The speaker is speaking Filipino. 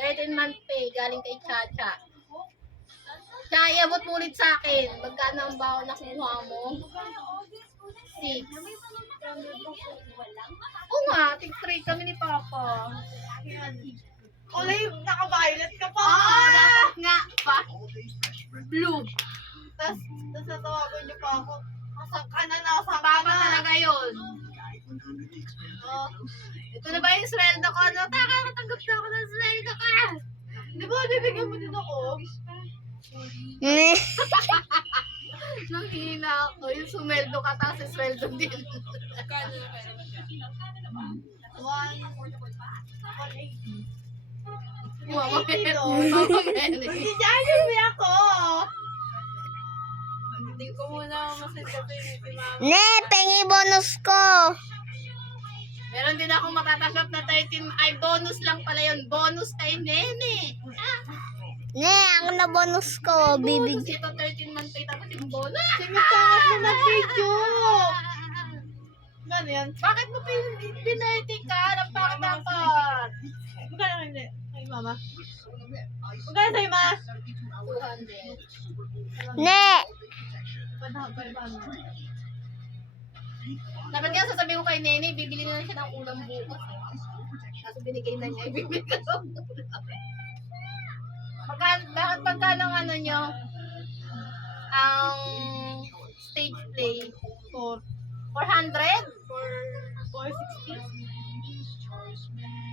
13-month pay, galing kay Chacha. Cha, iabot mo ulit sa akin. Magkano ang baon na kuha mo? 6. Oo nga, tig 3 kami ni Papa. Kulay, naka-violet ka pa. Dapat nga pa. Blue. Tapos natawagan niyo pa ako. Nasaan ka na, nasaan ka Papa na. talaga yun. Ito na ba yung sweldo ko? No, nakakatanggap na ako ng sweldo ko. Di ba, bibigyan mo din ako? Nang hina ako, yung sumweldo ka, tapos yung sweldo din. 180. Mama Mary. Mama Mary. Hindi niya ako. Hindi ko muna masasabay si Mama. Ne, pengi bonus ko. Meron din akong matatanggap na 13, ay bonus lang pala yun. Bonus kay Nene. Ne, ang na bonus ko. Bonus Bibig. ito, 13-month pay, tapos yung bonus. Sinitangat mo na video. Gano'n yan? Bakit mo pinarty ka? Dapat dapat. Magkano hindi? Ay, mama. Magkano sa'yo, ma? 200. Ne, Dapat nga sasabihin ko kay Nene, bibili na lang siya ng ulam bukas. Kasi binigay na niya, ibibigay ko ng ulam. Bakit pagkano ang ano nyo? Ang stage play? 400? 460?